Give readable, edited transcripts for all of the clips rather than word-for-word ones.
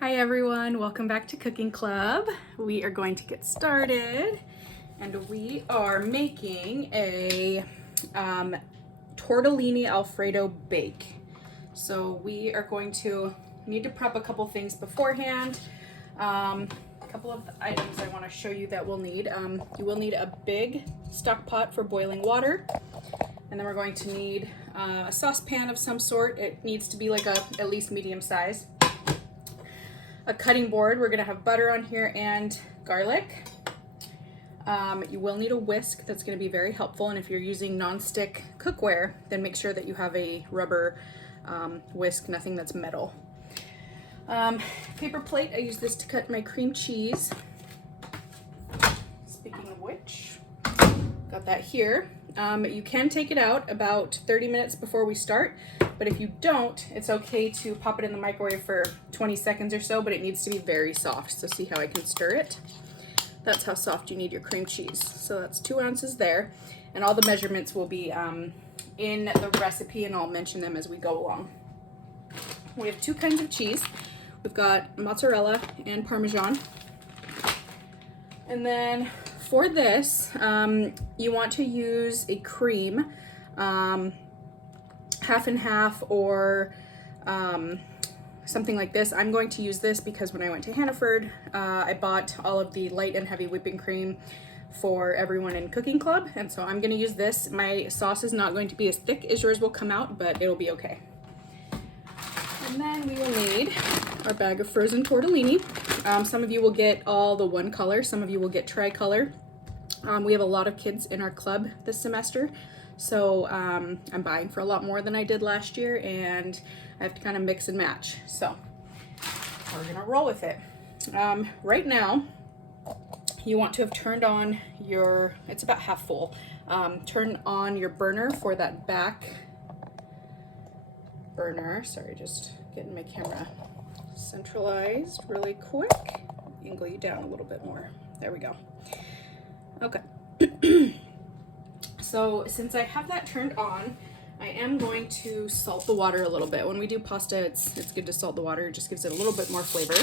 Hi everyone, welcome back to Cooking Club. We are going to get started and we are making a Tortellini Alfredo bake. So we are going to need to prep a couple things beforehand. A couple of the items I want to show you that we'll need. You will need a big stock pot for boiling water, and then we're going to need a saucepan of some sort. It needs to be like at least medium size. A cutting board. We're gonna have butter on here and garlic. You will need a whisk. That's gonna be very helpful, and if you're using non-stick cookware, then make sure that you have a rubber whisk, nothing that's metal. Paper plate, I use this to cut my cream cheese. Speaking of which, got that here. You can take it out about 30 minutes before we start, but if you don't, it's okay to pop it in the microwave for 20 seconds or so, but it needs to be very soft. So see how I can stir it? That's how soft you need your cream cheese. So that's 2 ounces there, and all the measurements will be in the recipe, and I'll mention them as we go along. We have 2 kinds of cheese. We've got mozzarella and parmesan. And then for this, you want to use a cream, half and half, or something like this. I'm going to use this because when I went to Hannaford, I bought all of the light and heavy whipping cream for everyone in Cooking Club, and so I'm going to use this. My sauce is not going to be as thick as yours will come out, but it'll be okay. And then we will need our bag of frozen tortellini. Some of you will get all the one color, some of you will get tricolor. We have a lot of kids in our club this semester, so I'm buying for a lot more than I did last year, and I have to kind of mix and match. So we're gonna roll with it. Right now, you want to have turned on your, it's about half full, turn on your burner for that back burner. Sorry, just getting my camera centralized really quick. Angle you down a little bit more. There we go. Okay. So since I have that turned on, I am going to salt the water a little bit. When we do pasta, it's good to salt the water. It just gives it a little bit more flavor.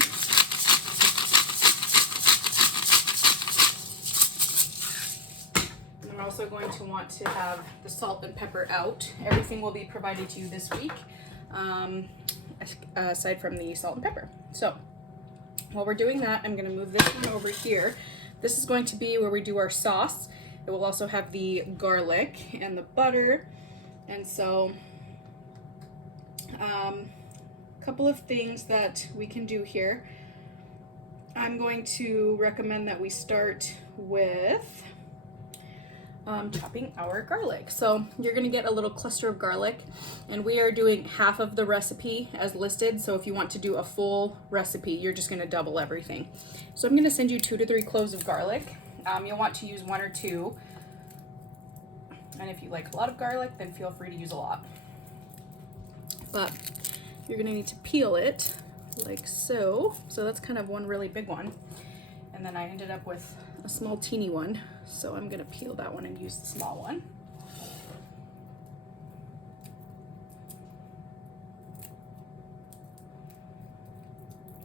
I'm also going to want to have the salt and pepper out. Everything will be provided to you this week, aside from the salt and pepper. So while we're doing that, I'm going to move this one over here. This is going to be where we do our sauce. It will also have the garlic and the butter. And so a couple of things that we can do here. I'm going to recommend that we start with chopping our garlic. So you're gonna get a little cluster of garlic, and we are doing half of the recipe as listed. So if you want to do a full recipe, you're just gonna double everything. So I'm gonna send you 2 to 3 cloves of garlic. You'll want to use 1 or 2. And if you like a lot of garlic, then feel free to use a lot. But you're gonna need to peel it like so. So that's kind of one really big one. And then I ended up with a small teeny one. So I'm gonna peel that one and use the small one.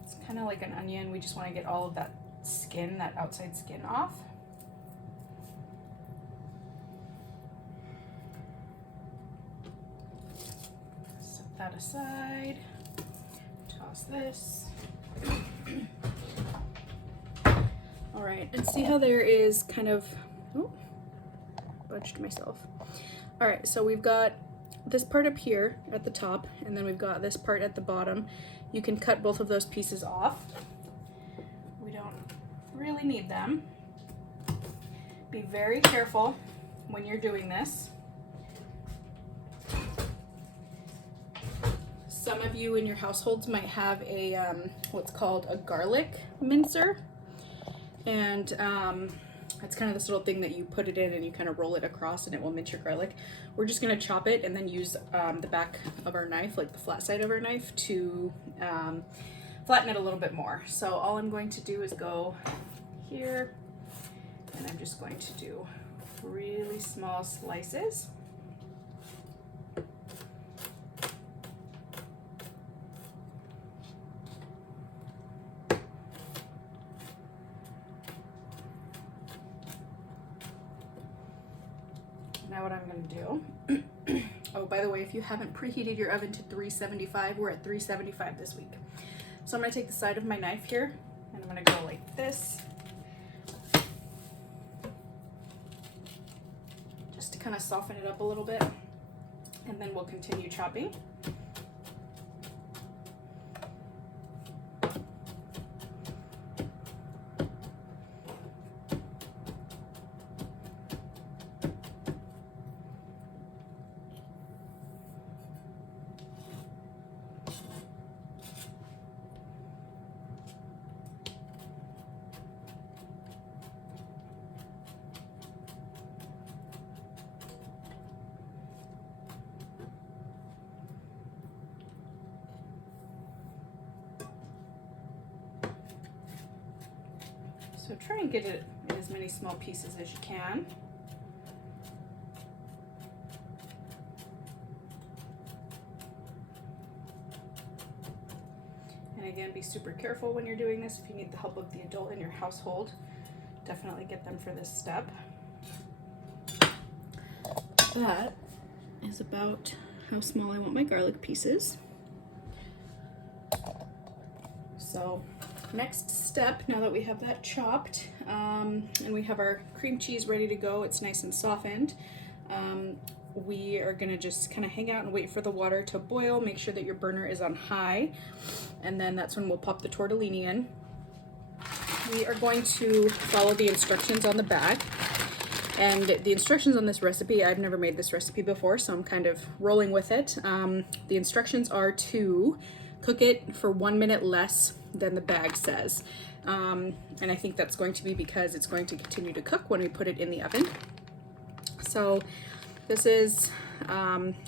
It's kind of like an onion. We just want to get all of that skin, that outside skin off. Set that aside. Toss this. All right, and see how there is kind of, oh, budged myself. All right, so we've got this part up here at the top, and then we've got this part at the bottom. You can cut both of those pieces off. We don't really need them. Be very careful when you're doing this. Some of you in your households might have a what's called a garlic mincer. And it's kind of this little thing that you put it in and you kind of roll it across and it will mince your garlic. We're just going to chop it and then use the back of our knife, like the flat side of our knife, to flatten it a little bit more. So all I'm going to do is go here, and I'm just going to do really small slices. now what I'm gonna do, oh, by the way, if you haven't preheated your oven to 375, we're at 375 this week. So I'm gonna take the side of my knife here and I'm gonna go like this, just to kind of soften it up a little bit, and then we'll continue chopping. So try and get it in as many small pieces as you can. And again, be super careful when you're doing this. If you need the help of the adult in your household, definitely get them for this step. That is about how small I want my garlic pieces. So next step, now that we have that chopped and we have our cream cheese ready to go, it's nice and softened, we are gonna just kind of hang out and wait for the water to boil. Make sure that your burner is on high, and then that's when we'll pop the tortellini in. We are going to follow the instructions on the back, and the instructions on this recipe, I've never made this recipe before, so I'm kind of rolling with it. The instructions are to cook it for 1 minute less than the bag says. And I think that's going to be because it's going to continue to cook when we put it in the oven. So this is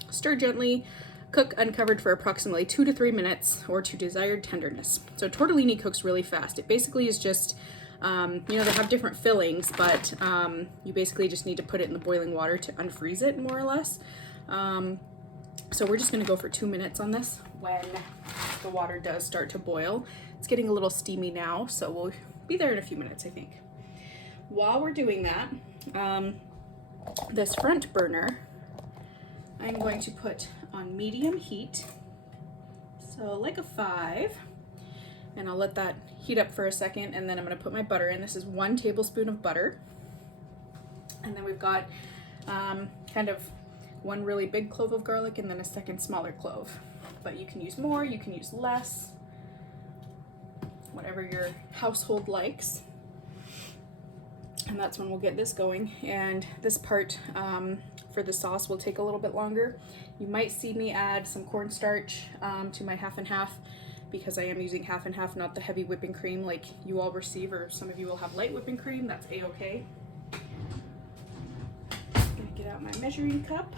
stir gently, cook uncovered for approximately 2 to 3 minutes or to desired tenderness. So tortellini cooks really fast. It basically is just, you know, they have different fillings, but you basically just need to put it in the boiling water to unfreeze it, more or less. So we're just gonna go for 2 minutes on this when the water does start to boil. It's getting a little steamy now, so we'll be there in a few minutes, I think. While we're doing that, this front burner, I'm going to put on medium heat, so like a 5, and I'll let that heat up for a second, and then I'm gonna put my butter in. This is 1 tablespoon of butter, and then we've got kind of 1 really big clove of garlic and then a second smaller clove. But you can use more, you can use less, whatever your household likes. And that's when we'll get this going. And this part for the sauce will take a little bit longer. You might see me add some cornstarch to my half and half, because I am using half and half, not the heavy whipping cream like you all receive, or some of you will have light whipping cream. That's a-okay. Gonna get out my measuring cup.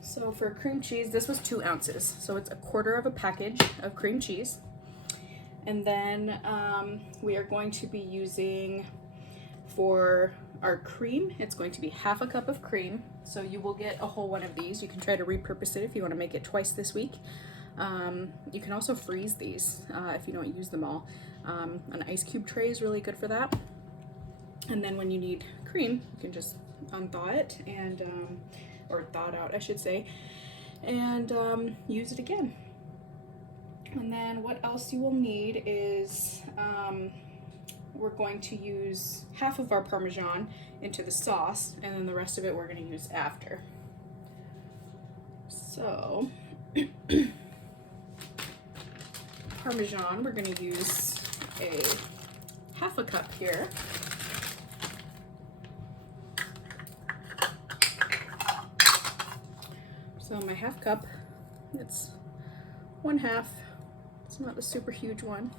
So for cream cheese, this was 2 ounces. So it's 1/4 of a package of cream cheese. And then we are going to be using, for our cream, it's going to be 1/2 cup of cream. So you will get a whole one of these. You can try to repurpose it if you want to make it twice this week. You can also freeze these if you don't use them all. An ice cube tray is really good for that. And then when you need cream, you can just unthaw it and, or thaw it out, I should say, and use it again. And then what else you will need is, we're going to use 1/2 of our Parmesan into the sauce, and then the rest of it we're going to use after. So, Parmesan, we're going to use a 1/2 cup here. So my 1/2 cup, it's 1/2. It's not a super huge one.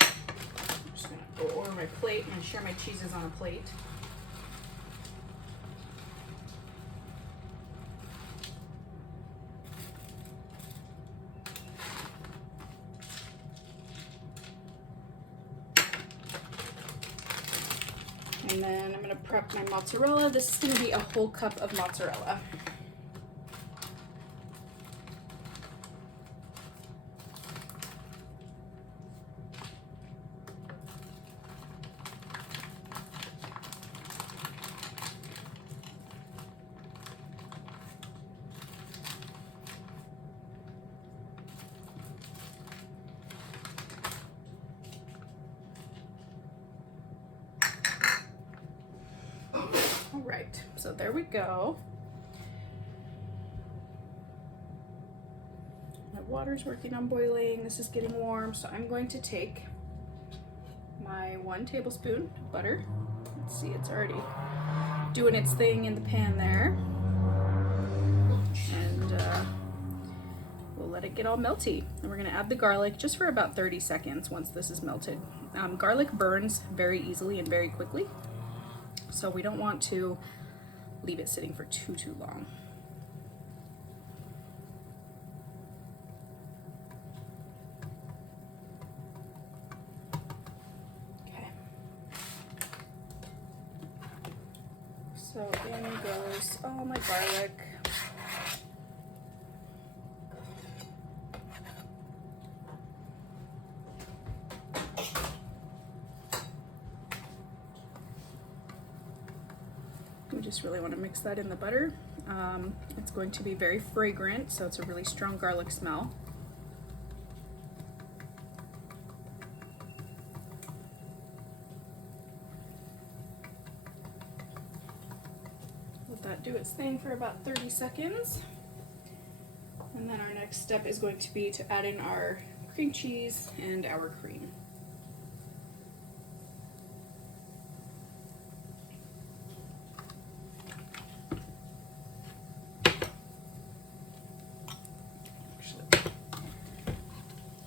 I'm just gonna go over my plate and share my cheeses on a plate. And then I'm gonna prep my mozzarella. This is gonna be a whole cup of mozzarella. right, so there we go. My water's working on boiling. This is getting warm, so I'm going to take my 1 tablespoon of butter. Let's see, it's already doing its thing in the pan there. And we'll let it get all melty. And we're gonna add the garlic just for about 30 seconds once this is melted. Garlic burns very easily and very quickly, so we don't want to leave it sitting for too long. So in goes all my garlic. We just really want to mix that in the butter. It's going to be very fragrant, so it's a really strong garlic smell. Let that do its thing for about 30 seconds. And then our next step is going to be to add in our cream cheese and our cream.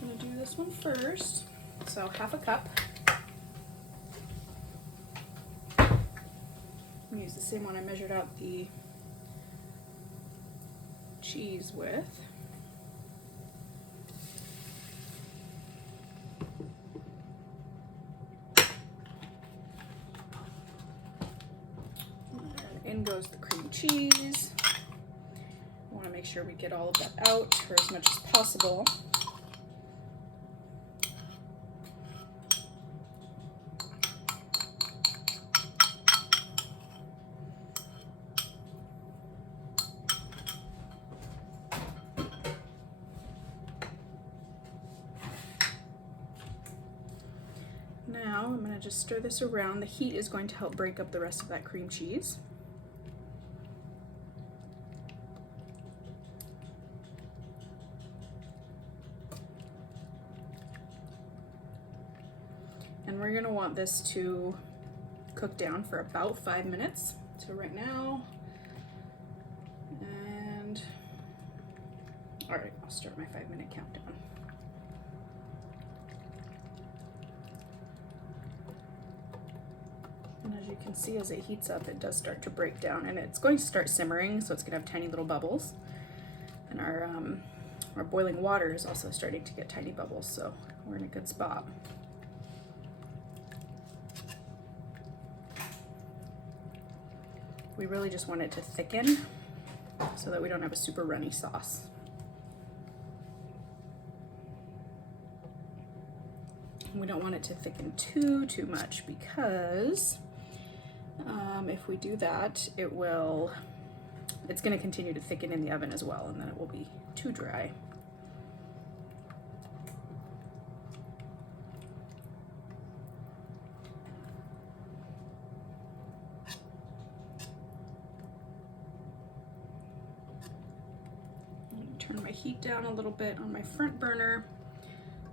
I'm going to do this one first. So half a cup. I'm going to use the same one I measured out the cheese with. And in goes the cream cheese. I want to make sure we get all of that out for as much as possible. Now I'm going to just stir this around. The heat is going to help break up the rest of that cream cheese. And we're going to want this to cook down for about 5 minutes. So right now, and all right, I'll start my 5-minute countdown. And as you can see, as it heats up, it does start to break down, and it's going to start simmering, so it's going to have tiny little bubbles. And our boiling water is also starting to get tiny bubbles, so we're in a good spot. We really just want it to thicken so that we don't have a super runny sauce. We don't want it to thicken too much, because if we do that, it's going to continue to thicken in the oven as well, and then it will be too dry. Turn my heat down a little bit on my front burner,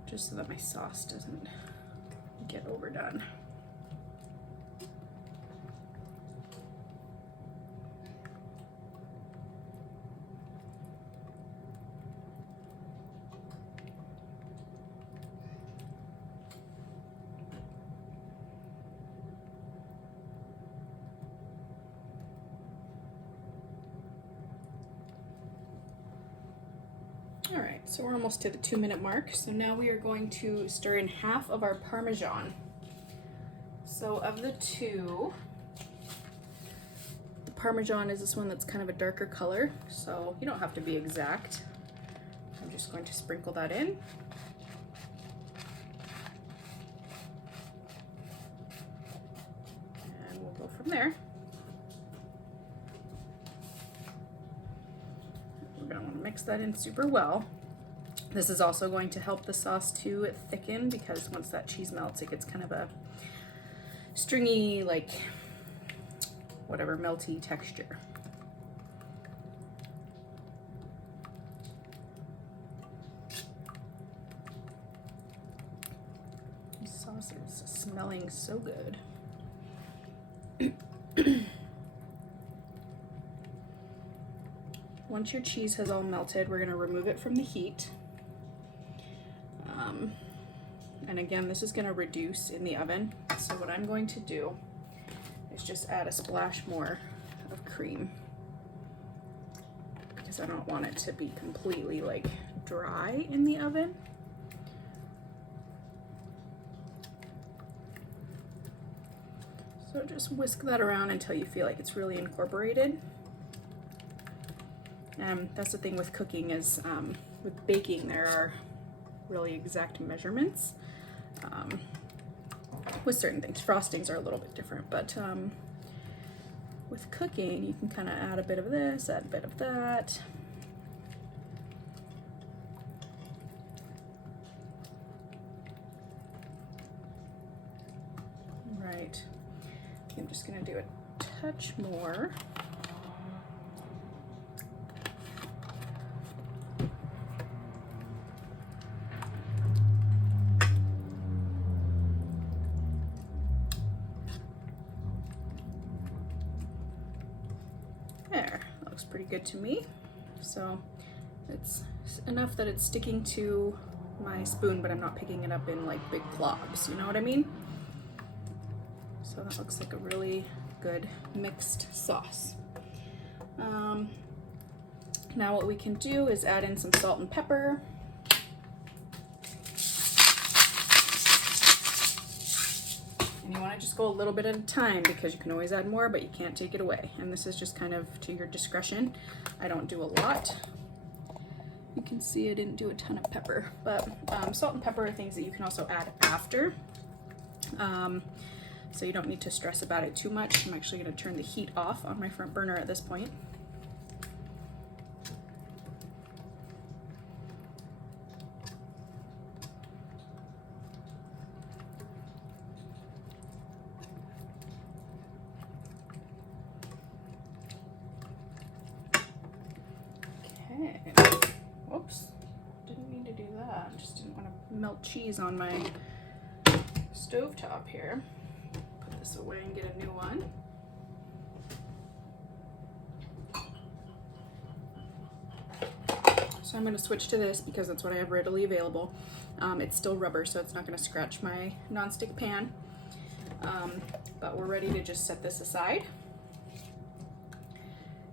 just so that my sauce doesn't get overdone. All right, so we're almost to the 2-minute mark. So now we are going to stir in half of our Parmesan. So of the two, the Parmesan is this one that's kind of a darker color, so you don't have to be exact. I'm just going to sprinkle that in. And we'll go from there. We're going to want to mix that in super well. This is also going to help the sauce to thicken, because once that cheese melts, it gets kind of a stringy, like whatever melty texture. This sauce is smelling so good. Once your cheese has all melted, we're gonna remove it from the heat. And again, this is gonna reduce in the oven. So what I'm going to do is just add a splash more of cream, because I don't want it to be completely like dry in the oven. So just whisk that around until you feel like it's really incorporated. That's the thing with cooking is with baking there are really exact measurements. With certain things, frostings are a little bit different, but with cooking you can kind of add a bit of this, add a bit of that. Right, I'm just gonna do a touch more. There, that looks pretty good to me. So it's enough that it's sticking to my spoon, but I'm not picking it up in like big globs, you know what I mean? So that looks like a really good mixed sauce. Now what we can do is add in some salt and pepper. And you want to just go a little bit at a time, because you can always add more, but you can't take it away. And this is just kind of to your discretion. I don't do a lot. You can see I didn't do a ton of pepper, but salt and pepper are things that you can also add after. So you don't need to stress about it too much. I'm actually going to turn the heat off on my front burner at this point. Okay. Whoops. Didn't mean to do that. Just didn't want to melt cheese on my stovetop here. Put this away and get a new one. So I'm going to switch to this because that's what I have readily available. It's still rubber, so it's not going to scratch my nonstick pan. But we're ready to just set this aside.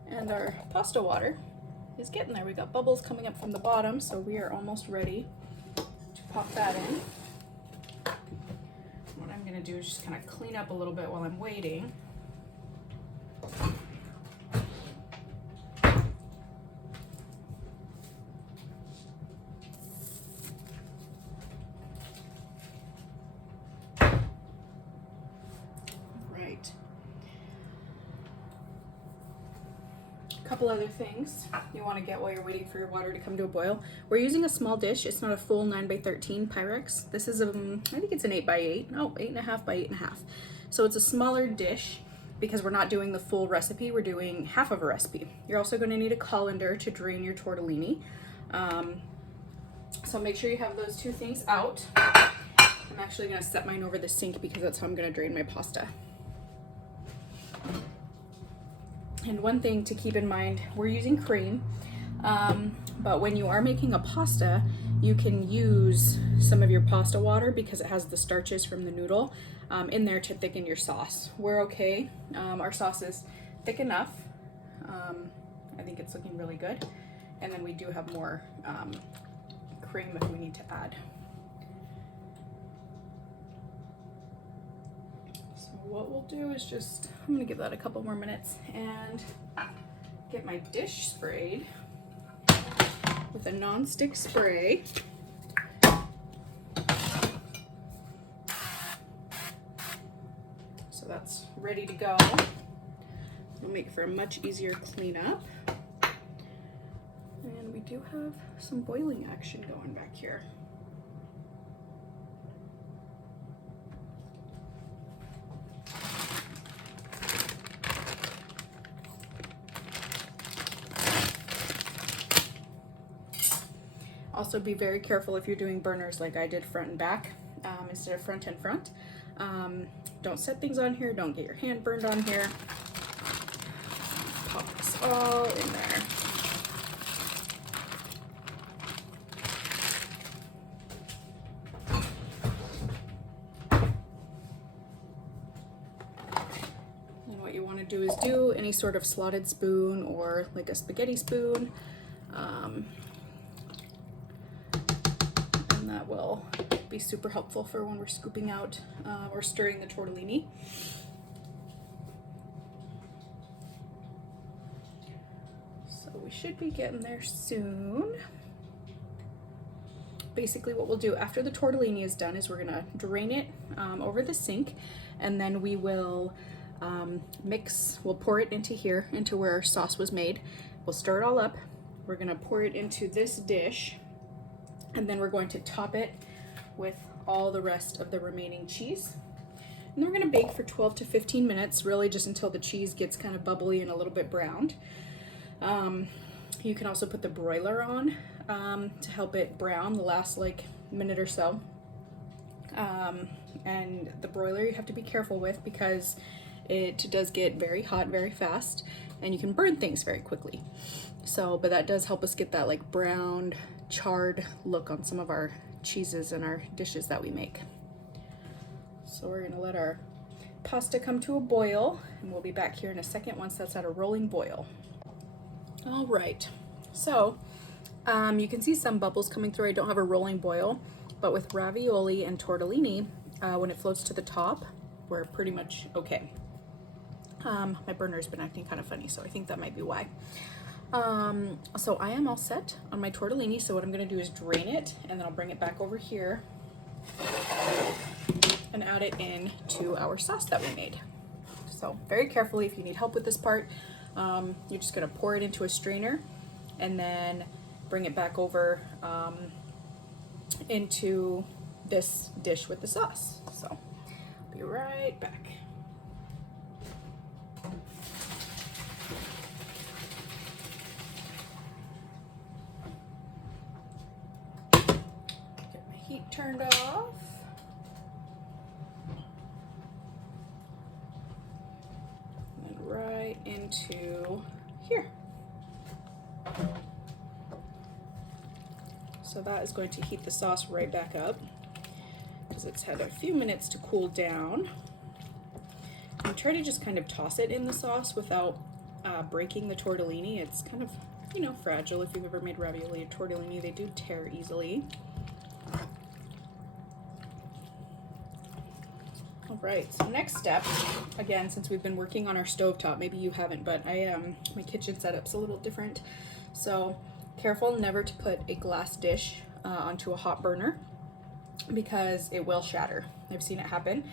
And our pasta water is getting there. We got bubbles coming up from the bottom, so we are almost ready to pop that in. What I'm going to do is just kind of clean up a little bit while I'm waiting. Right. A couple other things you want to get while you're waiting for your water to come to a boil. We're using a small dish. It's not a full 9x13 Pyrex. This is I think it's an 8x8. No, 8.5 by 8.5. So it's a smaller dish because we're not doing the full recipe. We're doing half of a recipe. You're also going to need a colander to drain your tortellini. So make sure you have those two things out. I'm actually going to set mine over the sink because that's how I'm going to drain my pasta. And one thing to keep in mind, we're using cream, but when you are making a pasta, you can use some of your pasta water because it has the starches from the noodle in there to thicken your sauce. We're okay. Our sauce is thick enough. I think it's looking really good. And then we do have more cream if we need to add. What we'll do is just, I'm gonna give that a couple more minutes and get my dish sprayed with a non-stick spray. So that's ready to go. It'll make for a much easier cleanup. And we do have some boiling action going back here. Also be very careful if you're doing burners like I did front and back instead of front and front. Don't set things on here, don't get your hand burned on here. Pop this all in there. And what you want to do is do any sort of slotted spoon or like a spaghetti spoon. And that will be super helpful for when we're scooping out or stirring the tortellini. So we should be getting there soon. Basically what we'll do after the tortellini is done is we're gonna drain it over the sink, and then we will we'll pour it into here, into where our sauce was made. We'll stir it all up. We're gonna pour it into this dish, and then we're going to top it with all the rest of the remaining cheese. And we're gonna bake for 12 to 15 minutes, really just until the cheese gets kind of bubbly and a little bit browned. You can also put the broiler on to help it brown the last like minute or so. And the broiler you have to be careful with because it does get very hot very fast and you can burn things very quickly. So, but that does help us get that like browned, charred look on some of our cheeses and our dishes that we make. So we're gonna let our pasta come to a boil, and we'll be back here in a second once that's at a rolling boil. All right, so you can see some bubbles coming through. I don't have a rolling boil, but with ravioli and tortellini, when it floats to the top, we're pretty much okay. My burner's been acting kind of funny, so I think that might be why. So I am all set on my tortellini, so what I'm gonna do is drain it, and then I'll bring it back over here and add it in to our sauce that we made. So very carefully, if you need help with this part, you're just gonna pour it into a strainer and then bring it back over into this dish with the sauce. So I'll be right back. Get my heat turned off. Right into here. So that is going to heat the sauce right back up because it's had a few minutes to cool down. And try to just kind of toss it in the sauce without breaking the tortellini. It's kind of, you know, fragile. If you've ever made ravioli or tortellini, they do tear easily. All right, so next step, again, since we've been working on our stovetop, maybe you haven't, but my kitchen setup's a little different. So careful never to put a glass dish onto a hot burner because it will shatter. I've seen it happen,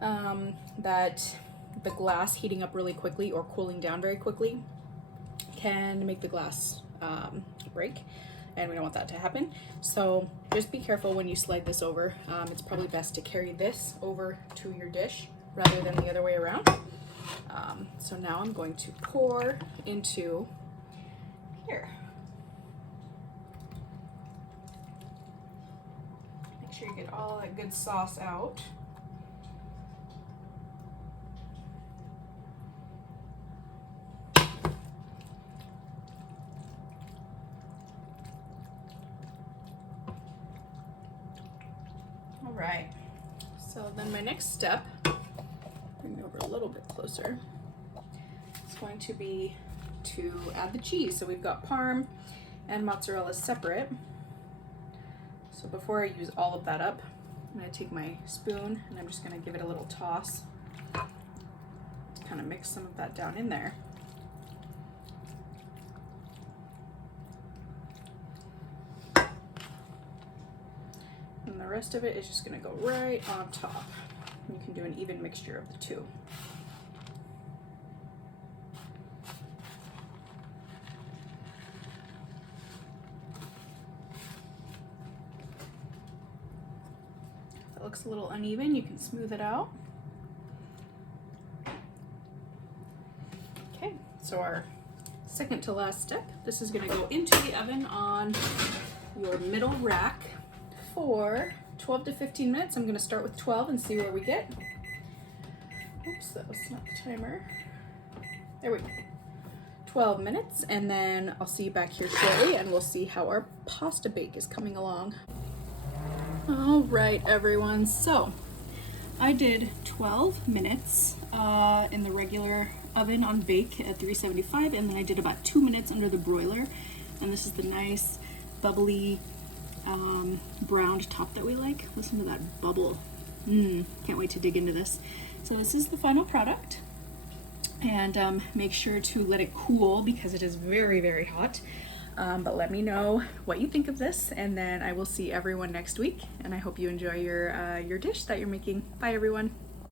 that the glass heating up really quickly or cooling down very quickly can make the glass break. And we don't want that to happen. So just be careful when you slide this over. It's probably best to carry this over to your dish rather than the other way around. So now I'm going to pour into here. Make sure you get all that good sauce out. Right, so then my next step, bring me over a little bit closer, is going to be to add the cheese. So we've got parm and mozzarella separate. So before I use all of that up, I'm going to take my spoon and I'm just going to give it a little toss to kind of mix some of that down in there. And the rest of it is just going to go right on top. You can do an even mixture of the two. If it looks a little uneven, you can smooth it out. Okay, so our second to last step, this is going to go into the oven on your middle rack for 12 to 15 minutes. I'm gonna start with 12 and see where we get. Oops, that was not the timer. There we go. 12 minutes, and then I'll see you back here shortly and we'll see how our pasta bake is coming along. All right, everyone, so I did 12 minutes in the regular oven on bake at 375, and then I did about 2 minutes under the broiler, and this is the nice bubbly browned top that we like. Listen to that bubble. Can't wait to dig into this. So this is the final product, and make sure to let it cool because it is very, very hot. But let me know what you think of this, and then I will see everyone next week, and I hope you enjoy your dish that you're making. Bye, everyone.